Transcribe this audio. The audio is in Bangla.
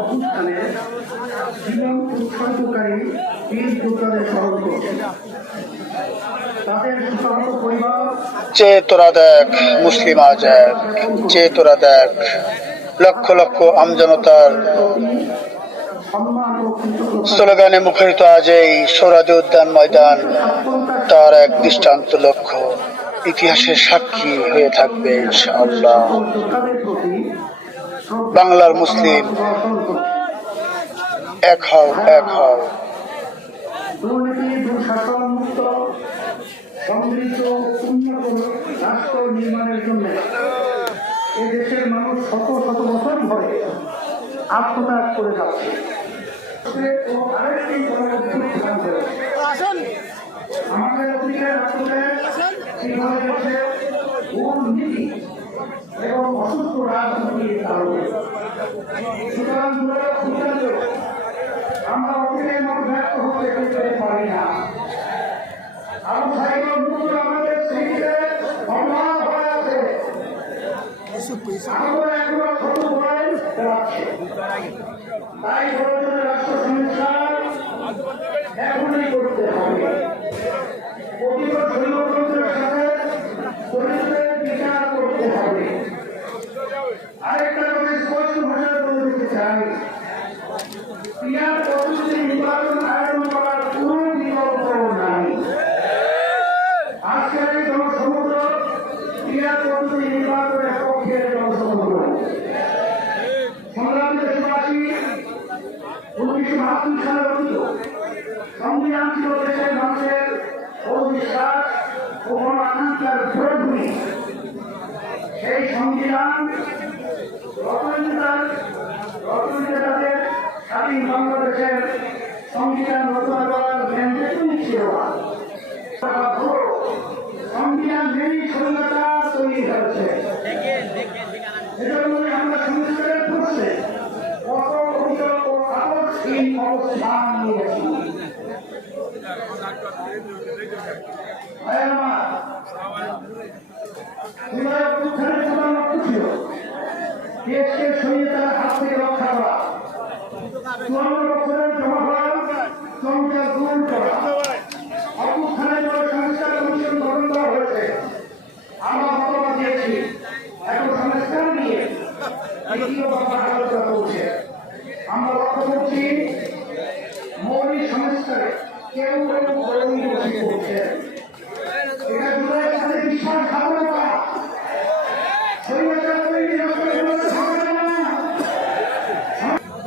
অনুষ্ঠানে জীবন উৎসর্গকারী বীর যোদ্ধাদের স্মরণ করছে। তাদের সুসংহত পরিবার চেয়ে তোরা দেখ মুসলিম আজ এক, চেয়ে তোরা দেখ লক্ষ লক্ষ আমজনতার সম্মান ও কৃতজ্ঞতা স্লোগানে মুখরিত আজ এই সোহরাওয়ার্দী উদ্যান ময়দান তার এক দৃষ্টান্ত লক্ষ্য ইতিহাসের সাক্ষী হয়ে থাকবে ইনশাআল্লাহ। যোদ্ধাদের প্রতি বাংলার মুসলিম এক হও, এক হও। দুর্নীতি দুঃশাসন মুক্ত সমৃদ্ধ উন্নত রাষ্ট্র নির্মাণের জন্য এদেশের মানুষ শত শত বছর ধরে আত্মত্যাগ করে যাচ্ছে। আমাদের অধিকার কিভাবে হচ্ছে দুর্নীতি এবং অসুস্থ রাজনীতির কারণে। সুতরাং আমরা অতীতের মতো ব্যর্থ হতে পেতে পারি না। আবু সাইদ আমাদের স্মৃতিতে অমর হয়ে আছে। আমরা এগুলো ছোট করে রাখছে। তাই প্রয়োজনে রাষ্ট্র সংস্কার এখনই করতে হবে। প্রতিবার সৈন্যতন্ত্রের সাথে চরিত্রের বিচার করতে হবে। আরেকটা কথা স্পষ্ট ভাষায় বলে দিতে চাই, ক্রিয়ার পদ্ধতি নির্বাচন আয়োজন করার কোন বিকল্প নাই। আজকের এই জনসমুদ্র ক্রিয়ার পদ্ধতি নির্বাচনের পক্ষের জনসমুদ্র। সংগ্রামী দেশবাসী, 1972 সালে রচিত সংবিধান ছিল দেশের মানুষের অবিশ্বাস ও আকাঙ্ক্ষার প্রভূমি। সেই সংবিধান রচয়িতাদের স্বাধীন বাংলাদেশের সংবিধান রচনা করার ম্যান্ডেটই ছিল না। সংবিধান মেনেই স্বাধীনতা তৈরি হয়েছে। এজন্যই আমরা সংস্কারের প্রশ্নে কত অভিযোগ ও আপসহীন অবস্থান নিয়েছি। দেশকে স্বৈরাচারের হাত থেকে রক্ষা করা, 54 বছরের জমাফল জমিটা দূর করা, অভ্যুত্থানের পরে সংস্কার কমিশন গঠন করা হয়েছে। আমরা মতামত দিয়েছি, এখন সংস্কার নিয়ে দ্বিতীয় দফা আলোচনা চলছে। আমরা লক্ষ্য করছি মৌলিক সংস্কারে কেউ কেউ করছে।